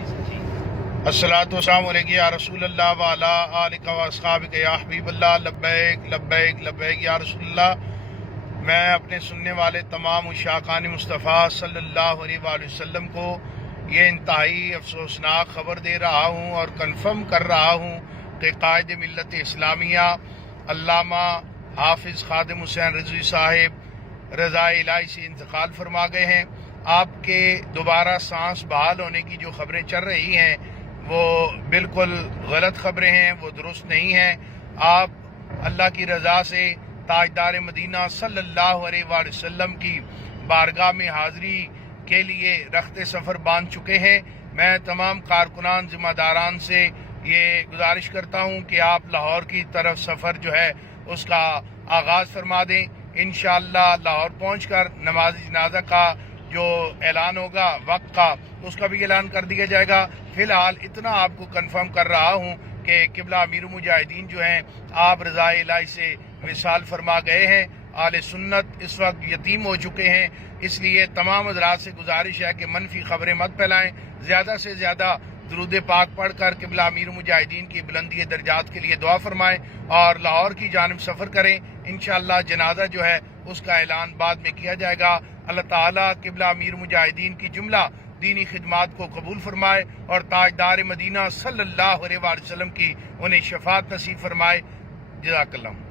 الصلاۃ والسلام علیکم یا رسول اللہ وعلا آلک و اصحابک یا حبیب اللہ، لبیک لبیک لبیک یا رسول اللہ۔ میں اپنے سننے والے تمام عشاقان مصطفیٰ صلی اللہ علیہ وآلہ وسلم کو یہ انتہائی افسوسناک خبر دے رہا ہوں اور کنفرم کر رہا ہوں کہ قائد ملت اسلامیہ علامہ حافظ خادم حسین رضوی صاحب رضا الہی سے انتقال فرما گئے ہیں۔ آپ کے دوبارہ سانس بحال ہونے کی جو خبریں چل رہی ہیں وہ بالکل غلط خبریں ہیں، وہ درست نہیں ہیں۔ آپ اللہ کی رضا سے تاجدار مدینہ صلی اللہ علیہ وآلہ وسلم کی بارگاہ میں حاضری کے لیے رخت سفر باندھ چکے ہیں۔ میں تمام کارکنان ذمہ داران سے یہ گزارش کرتا ہوں کہ آپ لاہور کی طرف سفر جو ہے اس کا آغاز فرما دیں۔ انشاءاللہ لاہور پہنچ کر نماز جنازہ کا جو اعلان ہوگا وقت کا، اس کا بھی اعلان کر دیا جائے گا۔ فی الحال اتنا آپ کو کنفرم کر رہا ہوں کہ قبلہ امیر المجاہدین جو ہیں آپ رضا الہی سے وصال فرما گئے ہیں۔ اہل سنت اس وقت یتیم ہو چکے ہیں، اس لیے تمام حضرات سے گزارش ہے کہ منفی خبریں مت پھیلائیں، زیادہ سے زیادہ درود پاک پڑھ کر قبلہ امیر المجاہدین کی بلندی درجات کے لیے دعا فرمائیں اور لاہور کی جانب سفر کریں۔ انشاءاللہ جنازہ جو ہے اس کا اعلان بعد میں کیا جائے گا۔ اللہ تعالیٰ قبلہ امیر مجاہدین کی جملہ دینی خدمات کو قبول فرمائے اور تاجدار مدینہ صلی اللہ علیہ وسلم کی انہیں شفاعت نصیب فرمائے۔ جزاک اللہ۔